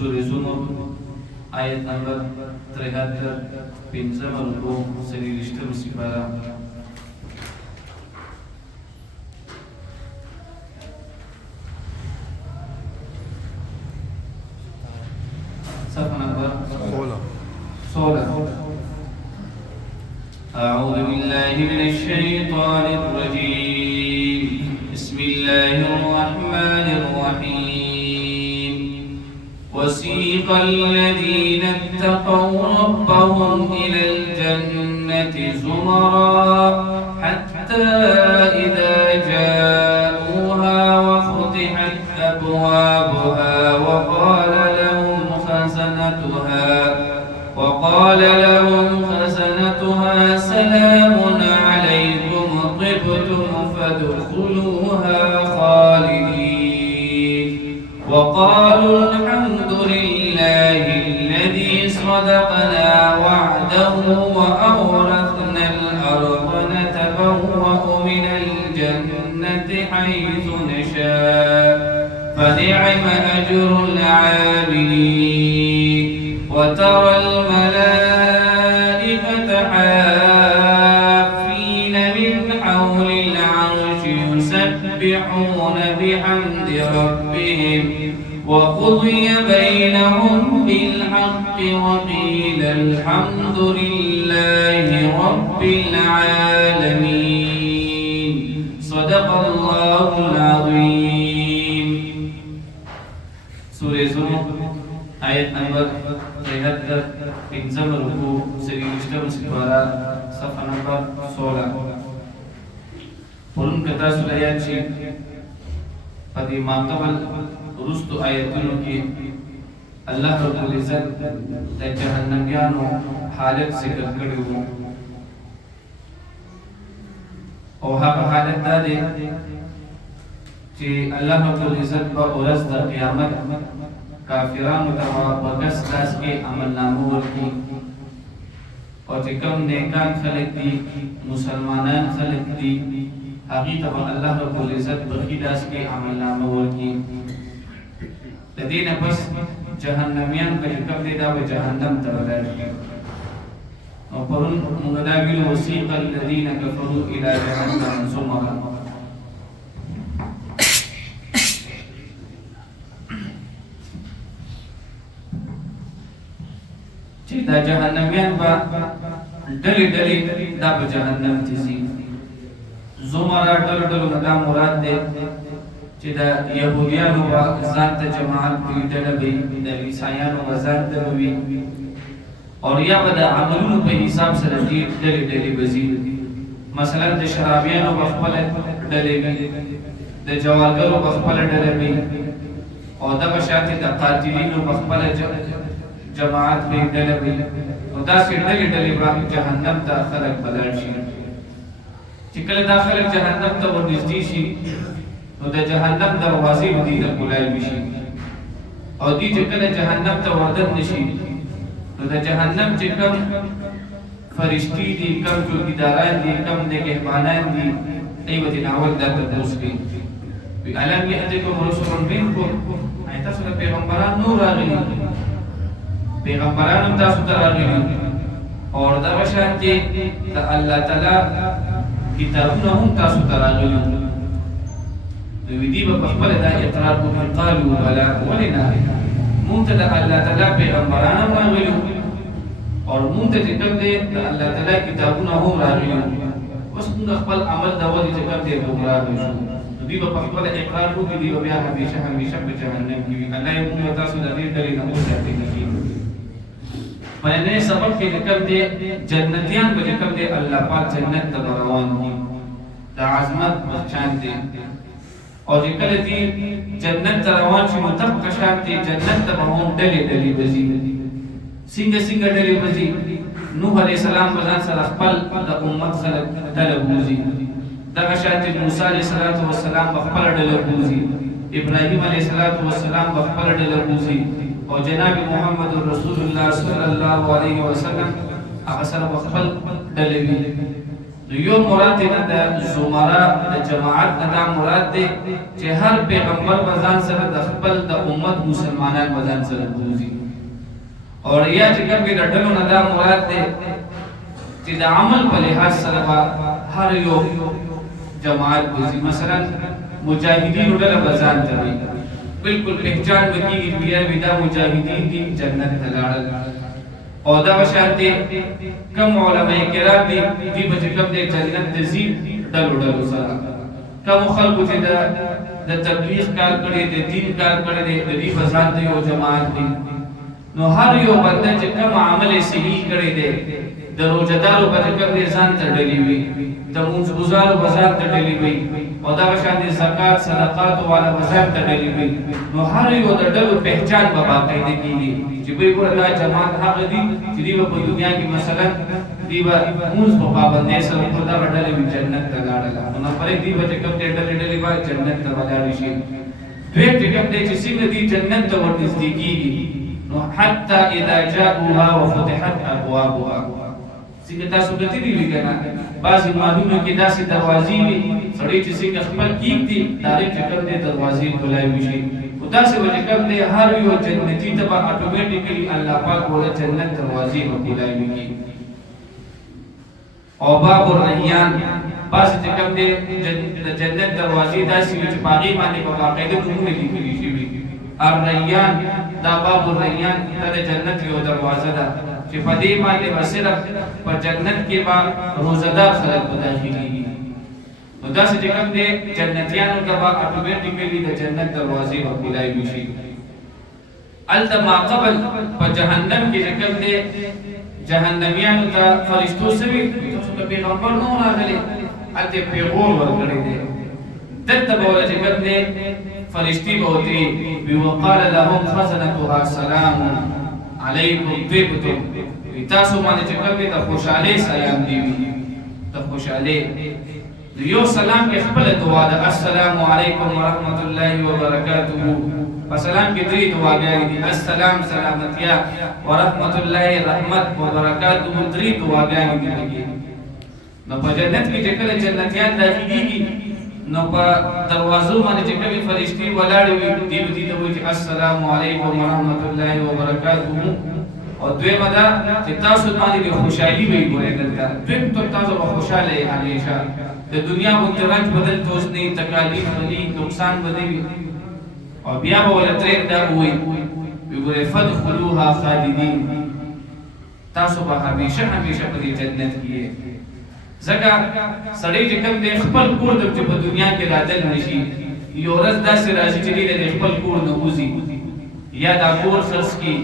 سورة زمر آية نمبر 73 پنځم رکوع څلوېښتمه سپاره صفحة نمبر 16. أعوذ بالله من الشيطان الرجيم. بسم الله الرحمن الرحيم. وسيق الذين اتقوا ربهم إلى الجنة زمرا حتى إذا جاءوها وفتحت أبوابها وقال لهم خزنتها سلام عليكم طبتم فادخلوها خالدين وقالوا الحمد لله الذي صدقنا وعده وأورثنا الأرض نتبوأ من الجنة حيث نشاء فنعم أجر العاملين. وترى الملائكة حافين من حول العرش يسبحون بحمد ربهم وقضي بينهم بالحق وقيل الحمد لله رب العالمين. صدق الله العظيم. سورة زمر آية نمبر 73 پنځم رکوع څلوېښتمه سپاره صفحه نمبر 16. پرون کتا سوریا چې په دې ماقبل وروستو آیتونو کې الله رب العزت د جهنميانو حالت ذکر کړی وو او هغه حالت دا دی چې الله رب العزت په ورځ د قیامت کافرانو ته بغس داس کې عمل نامو ورکړي او چې کوم نیکان خلک دي مسلمانان خلک دي هغه ته الله رب العزت بخي داس کې عمل نامو ورکړي. د دې نه پس جهنميان په کوم دي دا به جهنم ته ورځي. او پرون موږ دا ویلو وسیق الذين كفروا الى جهنم زمرا. چې دا جهنميان با ډلې دا په جهنم ته ځي. زمرا ډلو دا مراد ده چې دا يهوديانو با ځان ته جماعت په ډله وي، د عیسایانو ځان ته وي او یا په د عملونو په حساب سره دې ډلې وزي. مثلا د شرابيانو په خپل ډلې وي، د جوالګرو په خپل ډلې وي او د بشاتې د قاتلینو په خپل جماعت په ډله وي. او دا سې ډلې باندې جهنم ته خلق بلل شي. چې کله داخله جهنم ته ورنږدې شي نو د جهنم دروازې دې د کولای شي او دې چې کله جهنم ته وردن نشي نو د جهنم چې کوم فرشتي دي، کوم جوګیداران دي، کوم نگهبانان دي، ایوه دې ناول د تاسو کې وی علم یاتکم رسول منکم ایت سره پیغمبران نور راغلي، پیغمبرانو تاسو ته راغلي او دا شانتي د الله تعالی کتابونه هم تاسو ته راغلي. دوی دی په خپل دا اقرار کوي قالوا بلا ولنا مونږ ته د الله تعالی پیغمبرانو راغلي او مونږ ته کوم دي د الله تعالی کتابونه هم راغلي. اوس موږ خپل عمل دا ولې چې کوم دي ګمراه شو. دوی په خپل اقرار کوي دی بیا همیشه په جهنم کې وي. الله یې موږ تاسو د دې ډلې نه وساتي. پنه سبب کې کوم دي جنتیان به کوم دي الله پاک جنت ته روان دي د عظمت بچان دي او چې کله دي جنت ته روان شي متفق شان دي جنت ته هم ډلې وزي. څنګه ډلې وزي؟ نوح عليه السلام بزان سره خپل د امت خلق ډلې وزي. دغه شان موسی عليه السلام خپل ډلې وزي. ابراهيم عليه السلام خپل ډلې وزي او جناب محمد رسول الله صلی الله علیه وسلم هغه سره خپل ډلې وی. یو مراد نه د زمرا د جماعت نه دا مراد دی چې هر پیغمبر بزان سره د خپل د امت مسلمانان بزان سره بوزي اور یا چې کوم کې د ډلو نه دا مراد دی چې د عمل په لحاظ سره هر یو جماعت بوزي مثلا مجاهدین ډله بزان ته بالکل پہچان وکیږي بیا ودا مجاهدین دي جنت ته لاړل او دا شانتي کوم علماء کرام دي چې په کوم د جنت ته ځي ډلو سره کوم خلکو چې د تبلیغ کار کړي د دین کار کړي د دې بزان ته یو جماعت دي نو هر یو بنده چې کوم عمل صحیح کړي دي د روزدارو په کوم دي ځان ته ډلې وي د منځګزارو بزان ته ډلې وي او دا شان دي زکات صدقات والا بزان ته ډلې وي نو هر یو د ډلو پہچان په باقاعده کیږي چې به ګور دا جماعت هغه دي چې دی په دنیا کې مثلا دی موږ په پابندۍ سره په دا ډلې وي جنت ته لاړل نو پرې دی به کوم ډلې با جنت ته ولاړ شي دوی چې کوم دي چې سیمه دي جنت ته ورنږدې کیږي نو حتی اذا جاءوها وفتحت ابوابها څنګه تاسو کتلی دی کنه بعض مالونو کې داسې دروازې وي سړی چې څنګه خپل کیږي تاریخ کوم دي دروازې خلای وشي او داسې وجه کوم دي هر یو جنتی ته اتوماتیکلی الله پاک ولا جنت دروازې خلای وي او باب الریان بعض چې کوم دي جنت دروازې داسې وي چې باغی باندې په باقاعده کومه لیکلي شي الریان دا باب الریان د جنت یو دروازه ده چې په دې باندې صرف په جنت کې با روزدار خلک داخليږي نو دا چې کوم دي جنتیانو ته با اتوماتیکلی د جنت دروازې خلای وشي التما قبل په جهنم کې کوم دي جهنميانو ته فرشتو سوي چې پیغمبر نو راغلي الته پیغور ورکړي دي دته بوله چې کوم دي فرشتي بوتي وقال لهم خزنتها سلام علیکم طیبتم تاسو باندې چې کوم د خوشاله سلام دی د خوشاله یو سلام کې خپل دعا ده السلام علیکم ورحمت الله وبرکاته سلام کې درې دعاګانې دي السلام سلامتیا ورحمت الله رحمت وبرکاته درې دعاګانې دي نو په جنت کې چې کله جنتیان داخليږي نو په دروازو باندې چې کوم فرشتي ولاړې وي دی ته وایي السلام علیکم ورحمت الله وبرکاته او دویمه دا چې تاسو باندې خوشحالي وي ګورئ دلته دویم ته تاسو خوشاله همیشه د دنیا باندې رنج بدل توس نه تکالیف نه نقصان بدوي او بیا به ولترې دا وایي ګورئ فدخلوها خالدین تاسو به همیشه په جنت کې زکه سړی چې کوم د خپل کور د په دنیا کې راتل نشي یو ورځ داسې راځي چې د خپل کور نه وځي یا دا کور خرڅ کی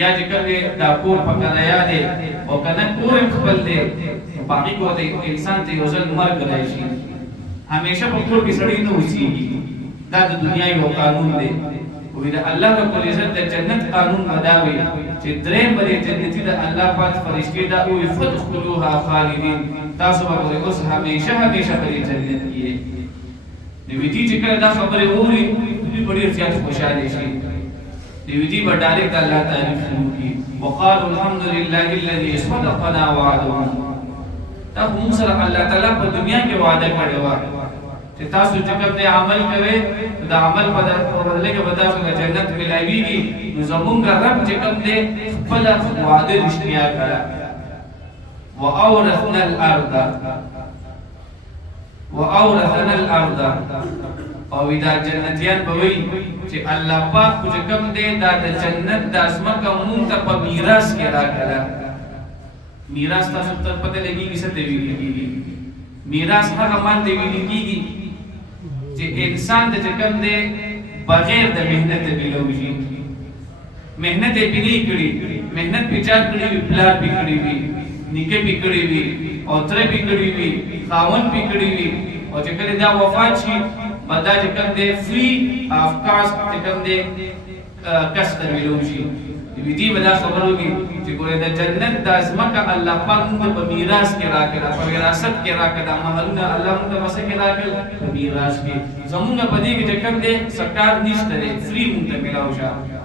یا چې کوم دا کور په کرایا دی او کنه کور خپل دی باقي کور د انسان ته یو ځل مرګ راشي همیشه په کور کې سړی نه وځي دا د دنیا یو قانون دی او دا الله رب العزت د جنت قانون بداوي چې درې بلې جنتی د الله پاک فرشتي دا او فتخلوها خالدین تاسو به اوس همیشه په جنت کې نو دې چې کله دا خبره ووري دې ډېر زیات خوشاله شي دې دې به ډایرکټ الله تعالی کوي وقالوا الحمد لله الذي صدقنا وعده دا موږ سره الله تعالی په دنیا کې وعده کړی و چې تاسو چې کوم عمل کوي دا عمل په بدله کې به تاسو جنت ملایويږي نو زمونږ رب چې کوم دې خپل وعده رښتیا کړه وأورثنا الأرض او دا جنتیان به وي چې الله پاک چې کوم دې دا د جنت د اسمکه مونږ ته په میراث کې راکړه میراث تاسو ته پته لګيږي څه دی ویلي میراث هغه مال دی ویلي کیږي چې انسان د کوم دې بغیر د مهنت ملوي مهنت یې پني کړی مهنت پیچا کړی پلار پکړی وي نیکه پکړی وي او تر پکړی وي خاون پکړی وي او چې کله دا وفات شي بدا چې کوم دې فری اف کاست چې کوم دې کسب ویلو شي دې ودا خبرو کې چې ګوره د جنت د ازمکه الله پاک موږ په میراث کې راکړه په وراثت کې راکړه مهلونه الله موږ په څه کې راکړه په میراث کې زمونږ په دې کې چې کوم دې سرکار نشته فری موږ ته ملاو شه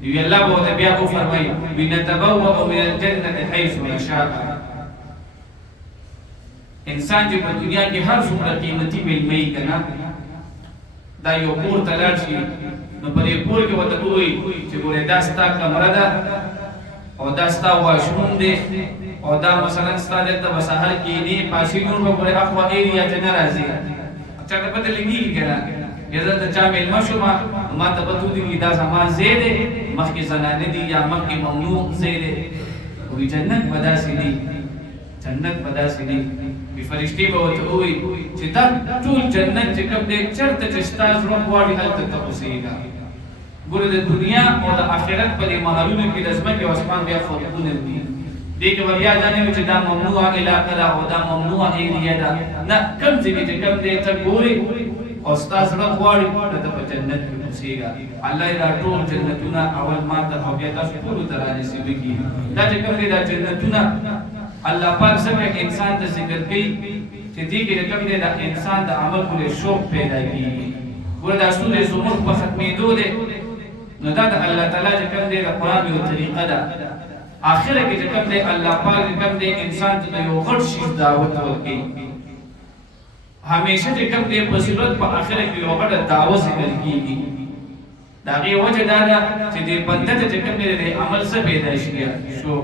دی الله به بیا کو فرمایي بنتبوأ من الجنة حيث نشاء انسان چې په دنیا کې هر څومره قیمتي میلمه یې کنه دا یو کور ته لاړ شي نو په دې کور کې ورته وایي چې ګوره دا ستا کمره ده او دا ستا واشروم دی او دا مثلا ستا دلته به سهار کښېنې پاسې نور به ګورې اخوا ایریا ته نه راځي چاته پته لګېږي که نه یا زه د چا مېلمه شومه ما ته پته ولګي دا زما ځای دی مخکې زنانه دي یا مخکې ممنوع ځای دی وایي جنت به داسې دي جنت به داسې دي فرشتې به ورته ووایي چې دا ټول جنت چې کوم دی چېرته چې ستا زړه غواړي هلته ته اوسېږه ګوره د دنیا او د آخرت په دې محلونو کې د ځمکې او اسمان بیا فرقونه دي دې کې به بیا دا نه وي چې دا ممنوعه علاقه ده او دا ممنوعه ایریا ده نه کوم ځای کې چې کوم دی ته ګورې او ستا زړه غواړي نو ته په جنت کې اوسېږه الله یې دا ټول جنتونه اول ما ته او بیا تاسو ټولو ته رانصیبه کړي دا چې کوم دی دا جنتونه الله پاک څنګه انسان ته ذکر کوي چې دې کې کوم دی دا انسان د عمل کولو شوق پیدا کېږي ګوره دا سورې زمر په ختمېدو دی نو دا د الله تعالی چې کوم دی د قرآن یو طریقه ده آخره کې چې کوم دی الله پاک چې کوم دی انسان ته یو غټ شي دعوت ورکوي همیشه چې کوم دی په صورت په آخره کې یو غټه دعوت ذکر کېږي د هغې وجه دا ده چې دې بنده ته چې کوم دی د عمل څه پیدا شو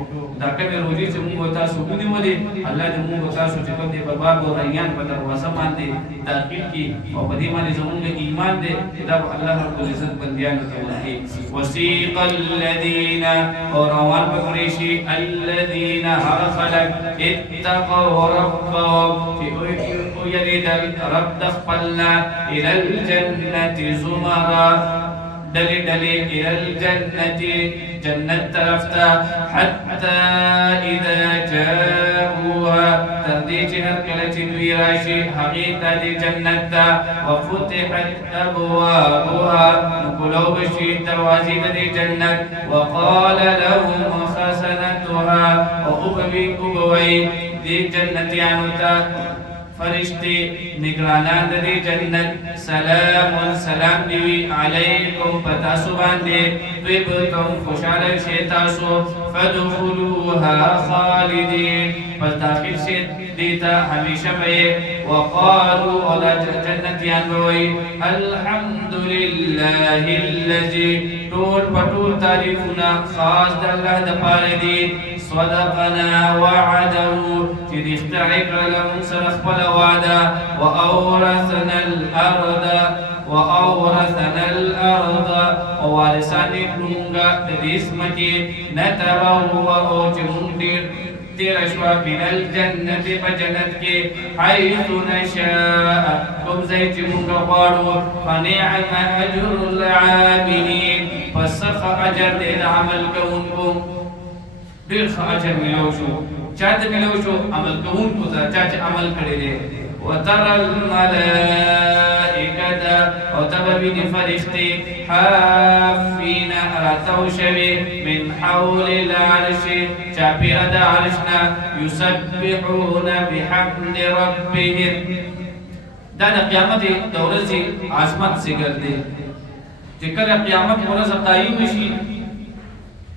دا کومې روزې چې موږ تاسو ونیولې الله دې موږ تاسو چې کوم دی په باب او ریان په دروازه باندې داخل کړي او په دې باندې زموږ ایمان دی دا به الله رب العزت بندیانو ته ورکړي وسیق الذین او روان به کړی شي الذین هغه خلک اتقوا ربهم چې ویریدل رب د خپلنا الی الجنة زمرا دلی دلی الى الجنة جنت طرفتا حتى اذا جاءوها تردی چه هر کلچ دوی راشی حقیقتا دی جنت تا وفتحت ابوابها نکلو بشی دروازی دی جنت وقال لهم خزنتها وقبوی دی جنتیانو تا فرشتي نگرانان دی جنت سلام سلام دیوی علیکم پتاسو باندے طبتم خوشحال شیطاسو فدخلوها خالدین پس داخل شید دیتا ہمیشہ بے وقالوا اولا جنتیان بوئی الحمدللہ اللذی طول پطول تعریفنا خاص دا اللہ دا پاردی صدقنا وعده چید اختعق لهم سرخ پلا وعدا وأورثنا الأرض ووارثان نونگا تدیسمتی نتبوأ جمونdir تیرشوا من الجنة بجنت کے حیث نشاء کم زی جمونگا قارو فنعم أجر العاملین فسخ اجر دین عمل کونکو دیر خ اجر ملو شو چاہتے ملو شو عمل کونکو تا چاہتے عمل کرے دے وترى الملائكة وتبين فرشتي حافين رتوشبي من حول العرش شابير دا عرشنا يسبحون بحمد ربهم دا قیامت دورزی عظمت ذکر دے جکر قیامت ورز قائم شي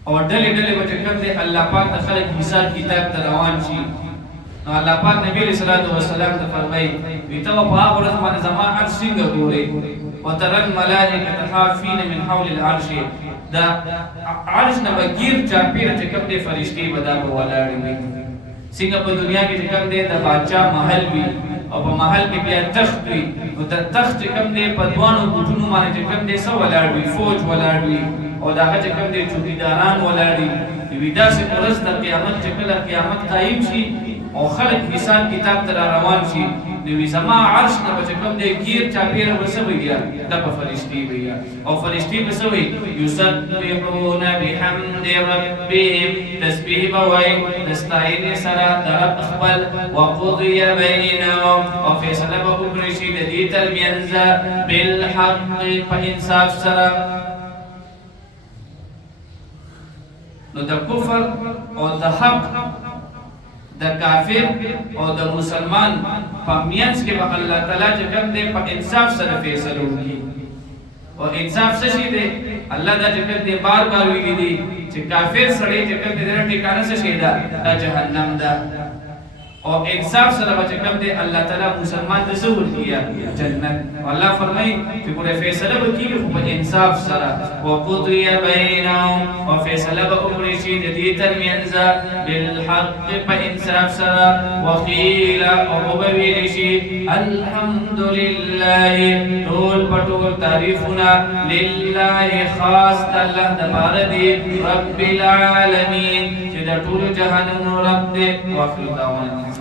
اور ڈلے ڈلے بچکر دے اللہ پاک تخلق حساب کتاب تروان شي اللہ پاک نبی علیہ السلام ته فرمایي ویته په هغه ورځ باندې زما عرش څنګه ګوري وترى الملائکة حافین من حول العرش دا عرش نه بغیر چاپیره چې کوم دي فرشتي ودا په ولاړ وي څنګه په دنیا کې چې کوم دي د بادشاہ محل وي او په محل کې بیا تخت وي او د تخت چې کوم دي په دوانو ګوتونو باندې چې کوم دي سو ولاړ وي فوج ولاړ وي او دا چې کوم دي چوکیداران ولاړ وي دا چې ورځ د قیامت چې کله قیامت قائم شي او خلق حساب کتاب تر روان شي نو زما عرش نه بچ کوم دی گیر چاپیره وسوي یا د فرشتي وي او فرشتي وسوي یسبحون بحمد ربهم تسبیح بوي نستعين سرا درب خپل وقضي بينهم او فیصله وکړي شي د دې ترمنځ بالحق په انصاف سره نو د کفر او د حق د کافر او د مسلمان په میانس کې به الله تعالی چې کوم دی په انصاف سره فیصله وکړي او انصاف څه شي دی الله دا چې کوم دی بار بار ویلي دي چې کافر سړی چې کوم دی د ټیکانه څه شي دا جهنم ده اور انصاف سره بچ کم دے اللہ تعالی مسلمان ته څه ورکیا جنت. الله فرمای چې ګوره فیصله وکړي خو په انصاف سره وقضي بینهم او فیصله وکړي چې د دې ترمنځ بالحق په انصاف سره وقيل او ویل شي الحمد لله ټول پټول تعریفنا لله خاص الله د بار دی رب العالمین چې د ټول جهان رب دی. واخر دعوانا